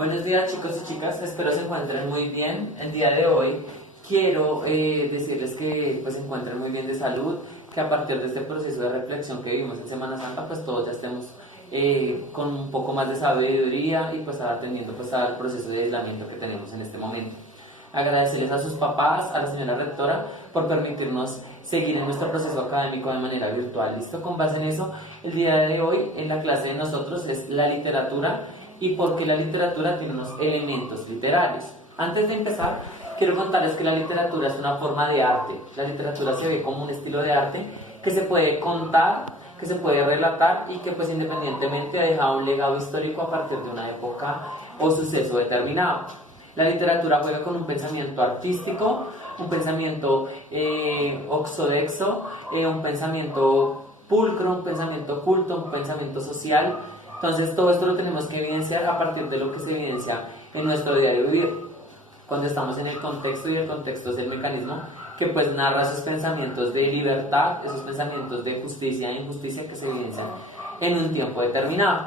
Buenos días chicos y chicas, espero se encuentren muy bien. El día de hoy quiero decirles que pues se encuentren muy bien de salud, que a partir de este proceso de reflexión que vivimos en Semana Santa pues todos ya estemos con un poco más de sabiduría y pues atendiendo pues al proceso de aislamiento que tenemos en este momento. Agradecerles a sus papás, a la señora rectora por permitirnos seguir en nuestro proceso académico de manera virtual. ¿Listo? Con base en eso, el día de hoy en la clase de nosotros es la literatura y por qué la literatura tiene unos elementos literarios. Antes de empezar, quiero contarles que la literatura es una forma de arte. La literatura se ve como un estilo de arte que se puede contar, que se puede relatar y que pues independientemente ha dejado un legado histórico a partir de una época o suceso determinado. La literatura juega con un pensamiento artístico, un pensamiento oxodexo, un pensamiento pulcro, un pensamiento culto, un pensamiento social. Entonces todo esto lo tenemos que evidenciar a partir de lo que se evidencia en nuestro diario vivir, cuando estamos en el contexto, y el contexto es el mecanismo que pues narra esos pensamientos de libertad, esos pensamientos de justicia e injusticia que se evidencian en un tiempo determinado.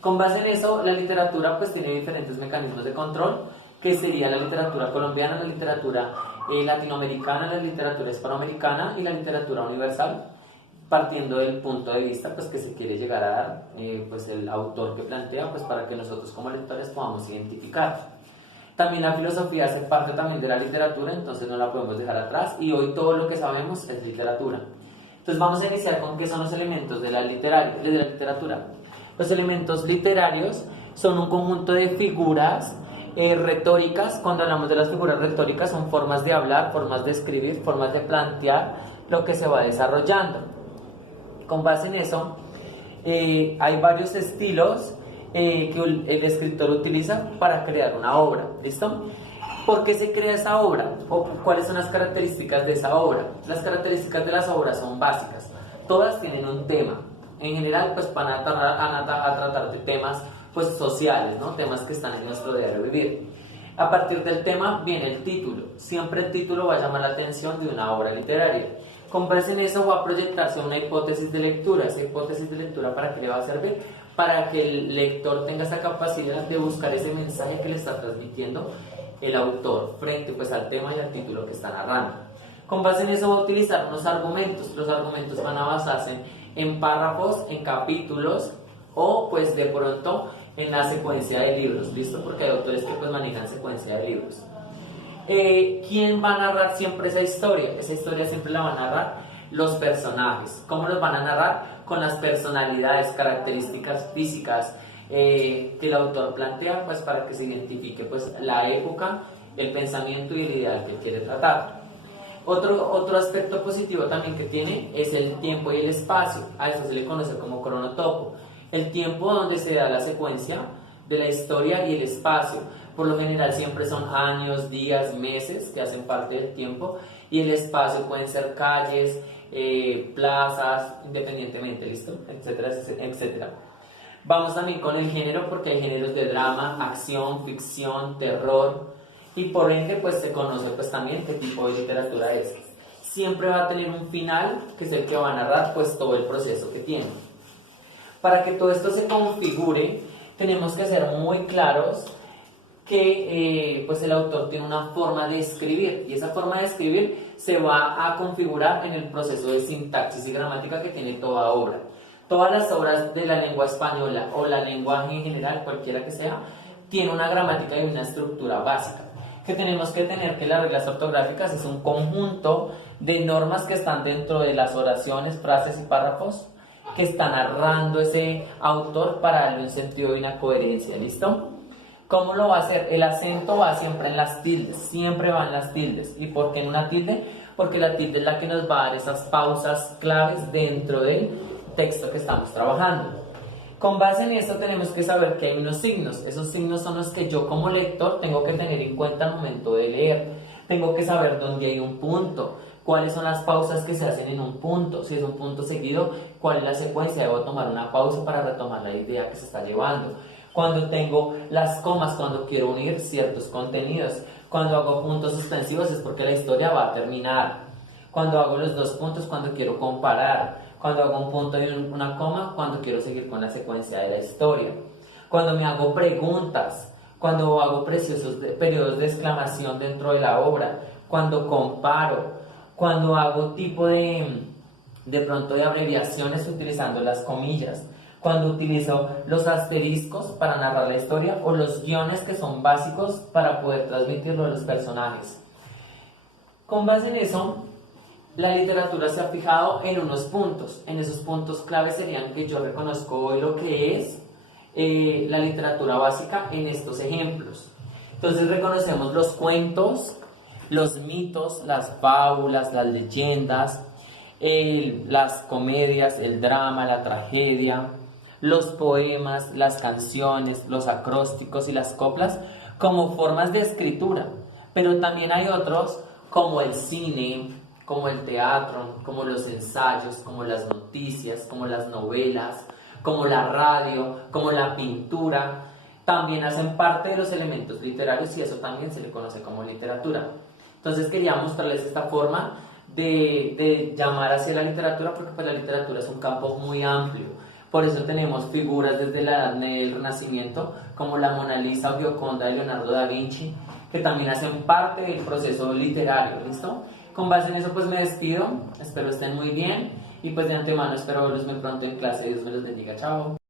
Con base en eso, la literatura pues tiene diferentes mecanismos de control, que sería la literatura colombiana, la literatura latinoamericana, la literatura hispanoamericana y la literatura universal, partiendo del punto de vista pues que se quiere llegar a dar pues el autor que plantea, pues para que nosotros como lectores podamos identificar. También la filosofía hace parte también de la literatura, entonces no la podemos dejar atrás, y hoy todo lo que sabemos es literatura. Entonces vamos a iniciar con qué son los elementos de la literatura. Los elementos literarios son un conjunto de figuras retóricas. Cuando hablamos de las figuras retóricas son formas de hablar, formas de escribir, formas de plantear lo que se va desarrollando. Con base en eso, hay varios estilos que el escritor utiliza para crear una obra. ¿Listo? ¿Por qué se crea esa obra? ¿O cuáles son las características de esa obra? Las características de las obras son básicas. Todas tienen un tema. En general, pues van a tratar de temas pues sociales, ¿no? Temas que están en nuestro diario vivir. A partir del tema viene el título. Siempre el título va a llamar la atención de una obra literaria. Con base en eso va a proyectarse una hipótesis de lectura. Esa hipótesis de lectura, ¿para qué le va a servir? Para que el lector tenga esa capacidad de buscar ese mensaje que le está transmitiendo el autor frente pues al tema y al título que está narrando. Con base en eso va a utilizar unos argumentos. Los argumentos van a basarse en párrafos, en capítulos o pues de pronto en la secuencia de libros. ¿Listo? Porque hay autores que pues manejan secuencia de libros. ¿Quién va a narrar siempre esa historia? Esa historia siempre la van a narrar los personajes. ¿Cómo los van a narrar? Con las personalidades, características físicas que el autor plantea, pues para que se identifique pues la época, el pensamiento y el ideal que él quiere tratar. Otro aspecto positivo también que tiene es el tiempo y el espacio. A eso se le conoce como cronotopo. El tiempo donde se da la secuencia de la historia y el espacio. Por lo general siempre son años, días, meses que hacen parte del tiempo, y el espacio pueden ser calles, plazas, independientemente, ¿listo? Etcétera, etcétera. Vamos también con el género, porque hay géneros de drama, acción, ficción, terror, y por ende pues se conoce pues también qué tipo de literatura es. Siempre va a tener un final, que es el que va a narrar pues todo el proceso que tiene. Para que todo esto se configure, tenemos que ser muy claros que pues el autor tiene una forma de escribir, y esa forma de escribir se va a configurar en el proceso de sintaxis y gramática que tiene toda obra. Todas las obras de la lengua española o la lengua en general, cualquiera que sea, tiene una gramática y una estructura básica. Que tenemos que tener que las reglas ortográficas es un conjunto de normas que están dentro de las oraciones, frases y párrafos que está narrando ese autor para darle un sentido y una coherencia. ¿Listo? ¿Cómo lo va a hacer? El acento va siempre en las tildes, siempre van las tildes. ¿Y por qué en una tilde? Porque la tilde es la que nos va a dar esas pausas claves dentro del texto que estamos trabajando. Con base en esto tenemos que saber que hay unos signos. Esos signos son los que yo como lector tengo que tener en cuenta al momento de leer. Tengo que saber dónde hay un punto, cuáles son las pausas que se hacen en un punto. Si es un punto seguido, cuál es la secuencia. Debo tomar una pausa para retomar la idea que se está llevando. Cuando tengo las comas, cuando quiero unir ciertos contenidos. Cuando hago puntos suspensivos es porque la historia va a terminar. Cuando hago los dos puntos, cuando quiero comparar. Cuando hago un punto y una coma, cuando quiero seguir con la secuencia de la historia. Cuando me hago preguntas, cuando hago preciosos periodos de exclamación dentro de la obra, cuando comparo, cuando hago tipo de pronto de abreviaciones utilizando las comillas, cuando utilizo los asteriscos para narrar la historia o los guiones que son básicos para poder transmitirlo a los personajes. Con base en eso, la literatura se ha fijado en unos puntos. En esos puntos claves serían que yo reconozco hoy lo que es la literatura básica en estos ejemplos. Entonces reconocemos los cuentos, los mitos, las fábulas, las leyendas, las comedias, el drama, la tragedia, los poemas, las canciones, los acrósticos y las coplas como formas de escritura. Pero también hay otros como el cine, como el teatro, como los ensayos, como las noticias, como las novelas, como la radio, como la pintura, también hacen parte de los elementos literarios y eso también se le conoce como literatura. Entonces quería mostrarles esta forma de llamar hacia la literatura porque pues, la literatura es un campo muy amplio. Por eso tenemos figuras desde la Edad Media y el Renacimiento como la Mona Lisa o Gioconda de Leonardo da Vinci que también hacen parte del proceso literario, ¿listo? Con base en eso pues me despido, espero estén muy bien y pues de antemano espero verlos muy pronto en clase, Dios me los bendiga, chao.